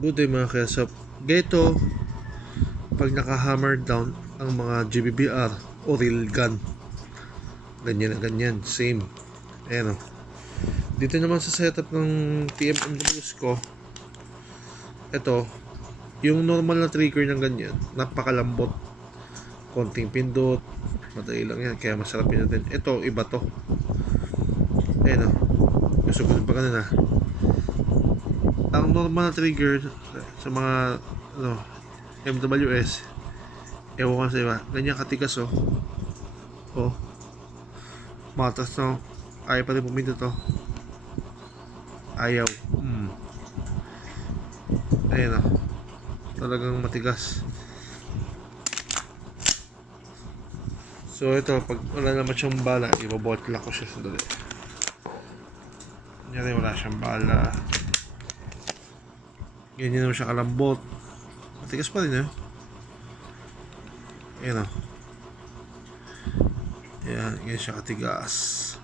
Good day mga kesap. Geto, pag naka-hammer down ang mga GBBR o railgun, ganyan na ganyan, same. Ayan o. Dito naman sa setup ng TMMWs ko, ito, yung normal na trigger ng ganyan, napakalambot. Konting pindot, madali lang yan, kaya masarap yun natin. Ito, iba to. Ayan o. Gusto ko ba ganun ang normal na trigger sa mga MWS, ewan ko sa iba, ganyan katigas matas no, ayaw pa rin pumindot to, ayaw. Ayan talagang matigas. So ito, pag wala naman siyang bala, ibabot lang ko siya sandali. Kunyari wala siyang bala, ganyan naman siya kalambot, matigas pa rin ayan yan, ganyan siya katigas.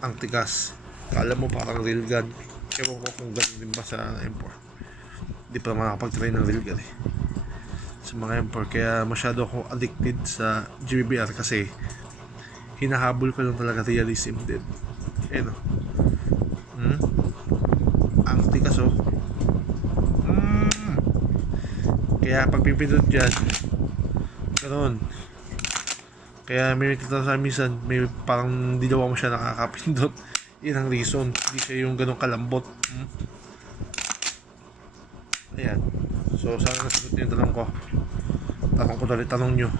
Ang tigas, kala mo parang railgun. Ewan ko kung ganun din ba sa M4. Di pa makakapag-try ng railgun sa mga M4, kaya masyado ako addicted sa GBBR kasi hinahabol ko lang talaga realism din. Ayan ang tigas kaya pag pipindot dyan ganoon. Kaya may nakita sa minsan, may parang di daw mo siya nakakapindot. Yun ang reason, hindi siya yung ganong kalambot. Ayan. So sana nasagot niyo yung tanong ko. Tanong ko ulit, tanong nyo.